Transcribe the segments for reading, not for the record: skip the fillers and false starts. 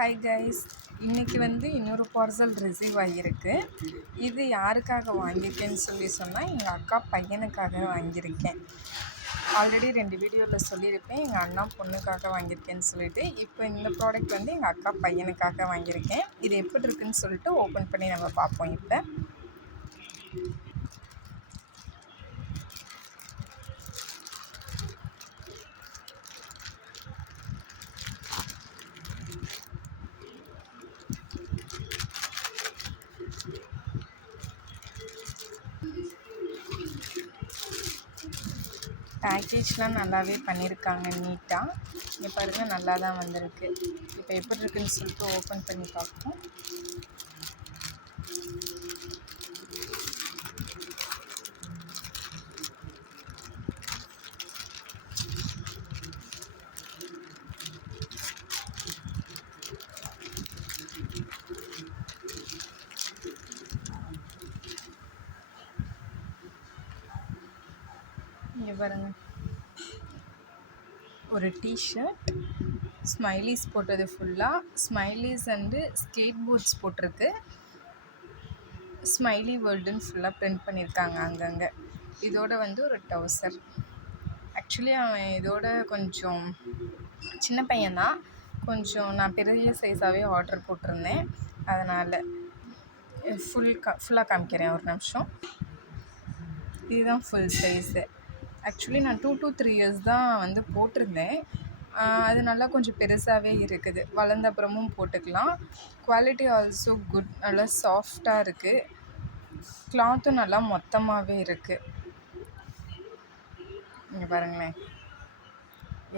Hi guys, இன்றைக்கி இன்னொரு parcel receive ஆகியிருக்கு. இது யாருக்காக வாங்கியிருக்கேன்னு சொன்னால் எங்கள் அக்கா பையனுக்காக வாங்கியிருக்கேன். ஆல்ரெடி 2 வீடியோவில் சொல்லியிருப்பேன் எங்கள் அண்ணா பொண்ணுக்காக வாங்கியிருக்கேன்னு சொல்லிட்டு. இப்போ இந்த ப்ராடக்ட் எங்கள் அக்கா பையனுக்காக வாங்கியிருக்கேன். இது எப்படி இருக்குதுன்னு சொல்லிட்டு ஓப்பன் பண்ணி நம்ம பார்ப்போம். இப்போ பேக்கேஜ்லாம் நல்லாவே பண்ணியிருக்காங்க நீட்டாக. இங்கே பாருங்கள், நல்லா தான் வந்திருக்கு. இப்போ எப்படி இருக்குதுன்னு சொல்லிட்டு ஓப்பன் பண்ணி பார்ப்போம். இங்கே பாருங்கள், ஒரு டிஷர்ட் ஸ்மைலீஸ் போட்டது ஃபுல்லாக. ஸ்மைலீஸ் அண்டு ஸ்கேட் போர்ட்ஸ் போட்டிருக்கு. ஸ்மைலி வேர்ல்டுன்னு ஃபுல்லாக பிரிண்ட் பண்ணியிருக்காங்க அங்கங்கே. இதோட ஒரு டவுசர். ஆக்சுவலி அவன் இதோட கொஞ்சம் சின்ன பையன்தான். கொஞ்சம் நான் பெரிய சைஸாகவே ஆர்டர் போட்டிருந்தேன். அதனால் ஃபுல்லாக காமிக்கிறேன், ஒரு நிமிஷம். இதுதான் ஃபுல் சைஸு. ஆக்சுவலி நான் 2 to 3 இயர்ஸ் தான் போட்டிருந்தேன். அது நல்லா கொஞ்சம் பெருசாகவே இருக்குது. வளர்ந்த அப்புறமும் போட்டுக்கலாம். Quality also good. நல்லா சாஃப்டாக இருக்குது. கிளாத்தும் நல்லா மொத்தமாகவே இருக்குது. இங்கே பாருங்களேன்,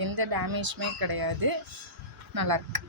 எந்த டேமேஜுமே கிடையாது. நல்லாயிருக்கு.